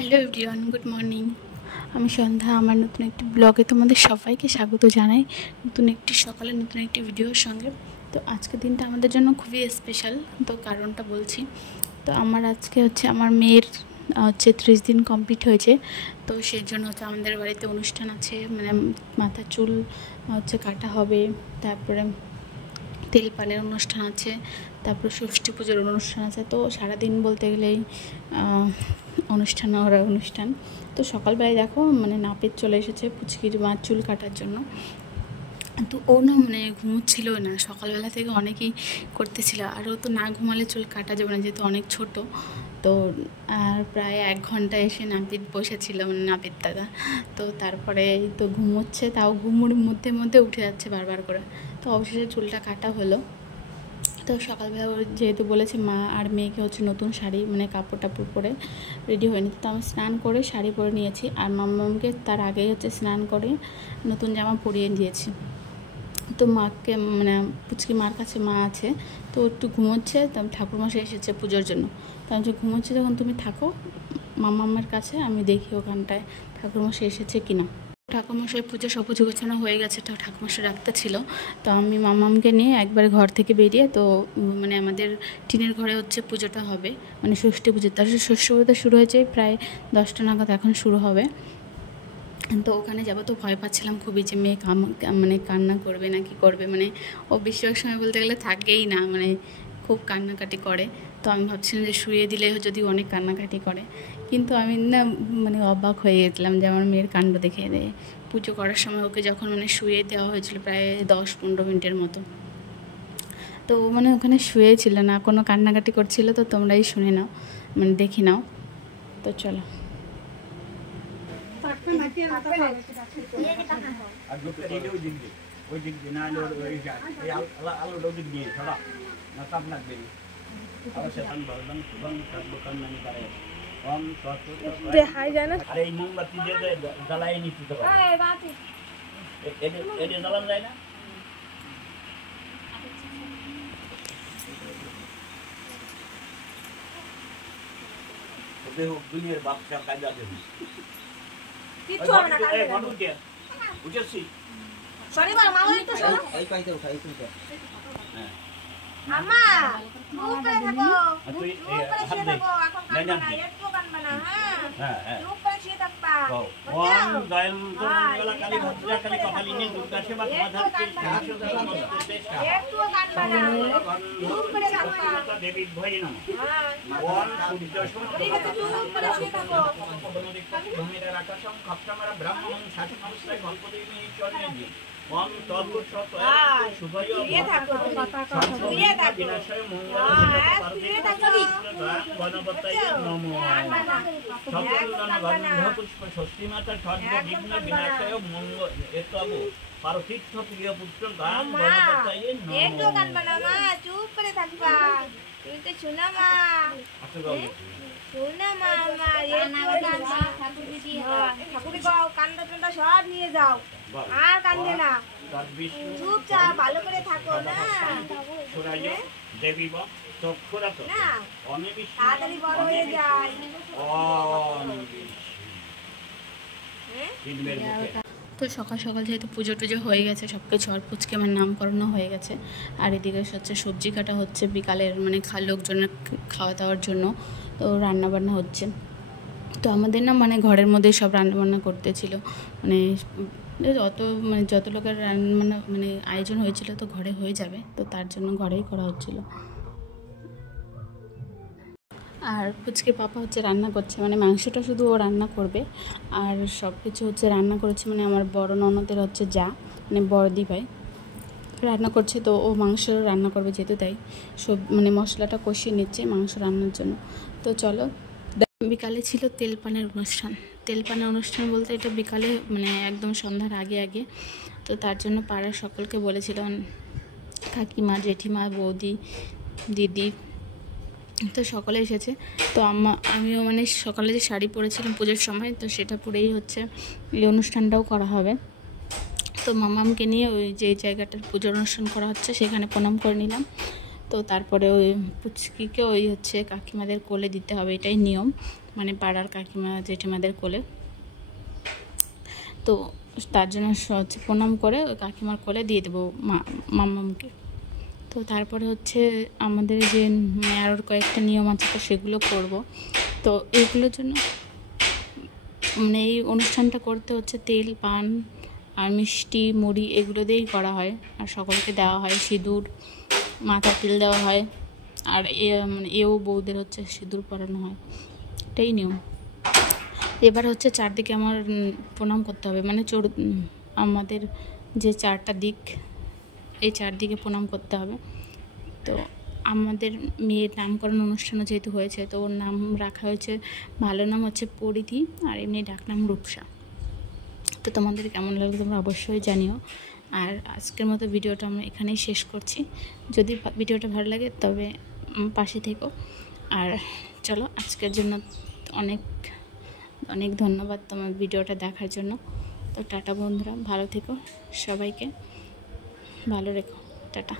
Hello everyone, good morning. আমি সন্ধ্যা। আমার নতুন একটি ব্লগে তোমাদের সবাইকে স্বাগত জানাই, নতুন একটি সকালে নতুন একটি ভিডিওর সঙ্গে। তো আজকের দিনটা আমাদের জন্য খুবই স্পেশাল। তো কারণটা বলছি। তো আমার আজকে আমার মেয়ের 30 দিন কমপ্লিট হয়েছে। তো সেই জন্য আমাদের বাড়িতে অনুষ্ঠান আছে, মাথার চুল কাটা হবে, তারপরে তেলপানের অনুষ্ঠান আছে, তারপর ষষ্ঠী পুজোর অনুষ্ঠান আছে। তো সারাদিন বলতে গেলেই অনুষ্ঠান। তো সকালবেলায় দেখো নাপিত চলে এসেছে পুচকির মার চুল কাটার জন্য। তো ও না ঘুমোচ্ছিল না, সকালবেলা থেকে অনেকেই করতেছিল। আর ও তো না ঘুমালে চুল কাটা যাবে না, যেহেতু অনেক ছোট। তো আর প্রায় 1 ঘন্টা এসে নাপিত বসেছিল, নাপিত দাদা। তো তারপরে তো ঘুমোচ্ছে, তাও ঘুমোর মধ্যে মধ্যে উঠে যাচ্ছে বারবার করে। তো অবশেষে চুলটা কাটা হলো। তো সকালবেলা যেহেতু বলেছে মা আর মেয়েকে নতুন শাড়ি কাপড় টাপড় পরে রেডি হয়ে নিতে, তো আমি স্নান করে শাড়ি পরে নিয়েছি। আর মাম্মামকে তার আগেই স্নান করে নতুন জামা পরিয়ে দিয়েছি। তো মাকে পুচকি মার কাছে মা আছে, তো একটু ঘুমোচ্ছে। তো ঠাকুরমশাই এসেছে পুজোর জন্য। তো আমি ঘুমোচ্ছে যখন, তুমি থাকো মাম্মামের কাছে, আমি দেখি ওখানটায় ঠাকুরমশাই এসেছে কিনা। ঠাকুরমশাই পুজো সব কিছু গোছানো হয়ে গেছে, তো ঠাকুরমশাই রাখতে ছিল। তো আমি মাম্মামকে নিয়ে একবারে ঘর থেকে বেরিয়ে, তো আমাদের টিনের ঘরে পুজোটা হবে, ষষ্ঠী পুজো। তার ষষ্ঠী পুজোটা শুরু হয়েছে প্রায় 10টা নাগাদ, এখন শুরু হবে। তো ওখানে যাবো। তো ভয় পাচ্ছিলাম খুবই যে মেয়ে কান্না করবে না কি করবে। ও বেশিরভাগ সময় বলতে গেলে থাকেই না, খুব কান্নাকাটি করে। তো আমি ভাবছিলাম যে শুয়ে দিলে যদি অনেক কান্নাকাটি করে, কিন্তু আমি না অবাক হয়ে গেছিলাম যে আমার মেয়ের কাণ্ড দেখে দেয়। পুজো করার সময় ওকে যখন শুয়ে দেওয়া হয়েছিল প্রায় 10-15 মিনিটের মতো, তো ওখানে শুয়ে ছিল না, কোনো কান্নাকাটি করছিল। তো তোমরাই শুনে নাও, দেখে নাও। তো চলো। দেখাই যায় না। আরে এই মোমবাতি দিয়ে জ্বালাই নিতে তো এটা জ্বালান যায় না। দুনিয়ার বাচ্চা কাজা দেবে কিছু হবে না। বুঝেছি। সরি বাবা, মা বলি তো শোনো। এই পাইতে উঠাই তুইটা। হ্যাঁ আম্মা চুপ করে থাকো, চুপ করে শুয়ে থাকো। এখন কান্না না, একটু কান্না না। হ্যাঁ হ্যাঁ, চুপ করে শুয়ে থাকবা। ওম জয়ম দুর্গা কালী ভদ্রা কালী কপালিনী দুর্গা সেবা সমাধানকে একটু কান্না না, চুপ করে থাকবা। দেবী ভয় নম। ওম সূর্য সূর্য চুপ করে শুয়ে থাকো। ভূমির আকাশম খপ্তমরা ব্রহ্মং শাসনমস্তায় গণপতিনি চরণেজি। ওম তদ্ভুত শুভয় শুয়ে থাকো, শুয়ে থাকো। বিনাশয় মঙ্গল শুয়ে থাকো। গণপতয়ে নমো। সকল গন্ধ পুষ্প ষষ্ঠী মাতা সর্ব বিঘ্ন বিনাশয় মঙ্গল এতব পারতীর্থ প্রিয় পুত্র গান গণপতয়ে নমো। একটু কান্না না মা, চুপ করে থাকবা। তুমি তো শোনা মা, শোনা মা। ঠাকুরকে কান্দা টান্দা সব নিয়ে যাও, আর কান্দে না। চুপচাপ ভালো করে থাকো না। দেবী চক্ষুরা তো না অনিবিশ তাড়াতাড়ি বড় হয়ে যায়। তো সকাল সকাল যেহেতু পুজো টুজো হয়ে গেছে, সব কিছু আর পুচকে আমার নামকরণও হয়ে গেছে। আর এদিকে সবজি কাটা হচ্ছে বিকালের লোকজনের খাওয়া দাওয়ার জন্য। তো রান্নাবান্না হচ্ছে। তো আমাদের না ঘরের মধ্যে সব রান্নাবান্না করতেছিল, যত লোকের রান্না আয়োজন হয়েছিল, তো ঘরে হয়ে যাবে। তো তার জন্য ঘরেই করা হচ্ছিল। আর পুচকে পাপা রান্না করছে, মাংসটা শুধু ও রান্না করবে। আর সব কিছু রান্না করেছে আমার বড় ননদের যা বড়দি ভাই রান্না করছে। তো ও মাংস রান্না করবে, যেহেতু তাই সব মশলাটা কষিয়ে নিচ্ছে মাংস রান্নার জন্য। তো চলো। বিকালে ছিল তেলপানের অনুষ্ঠান বলতে এটা বিকালে একদম সন্ধ্যার আগে আগে। তো তার জন্য পাড়ার সকলকে বলেছিলাম, কাকিমা, জেঠিমা, বৌদি, দিদি, তো সকলে এসেছে। তো আমিও সকালে যে শাড়ি পরেছিলাম পুজোর সময়, তো সেটা পরেই এই অনুষ্ঠানটাও করা হবে। তো মামামকে নিয়ে ওই যে জায়গাটার পুজোর অনুষ্ঠান করা হচ্ছে সেখানে প্রণাম করে নিলাম। তো তারপরে ওই পুচকিকে ওই কাকিমাদের কোলে দিতে হবে, এটাই নিয়ম। মানে পাড়ার কাকিমা জেঠিমাদের কোলে। তো তার জন্য হচ্ছে প্রণাম করে ওই কাকিমার কোলে দিয়ে দেবো মাম্মামকে। তো তারপরে হচ্ছে আমাদের যে আরও কয়েকটা নিয়ম আছে তো সেগুলো করব। তো এইগুলোর জন্য মানে এই অনুষ্ঠানটা করতে হচ্ছে তেল, পান আর মিষ্টি, মুড়ি এগুলো দিয়েই করা হয়। আর সকলকে দেওয়া হয় সিঁদুর, মাথা তেল দেওয়া হয়। আর মানে এও বউদের হচ্ছে সিঁদুর পরানো হয়, এটাই নিয়ম। এবার হচ্ছে চারদিকে আমার প্রণাম করতে হবে, মানে আমাদের যে 4টা দিক, এই 4 দিকে প্রণাম করতে হবে। তো আমাদের মেয়ের নামকরণ অনুষ্ঠানও যেহেতু হয়েছে, তো ওর নাম রাখা হয়েছে, ভালো নাম হচ্ছে পরিধি, আর এমনি ডাকনাম রূপসা। তো তোমাদের কেমন লাগলো তোমরা অবশ্যই জানিও। আর আজকের মতো ভিডিওটা আমরা এখানেই শেষ করছি। যদি ভিডিওটা ভালো লাগে তবে পাশে থেকো। আর চলো, আজকের জন্য অনেক অনেক ধন্যবাদ তোমার ভিডিওটা দেখার জন্য। তো টাটা বন্ধুরা, ভালো থেকো, সবাইকে ভালো রেখো, টাটা।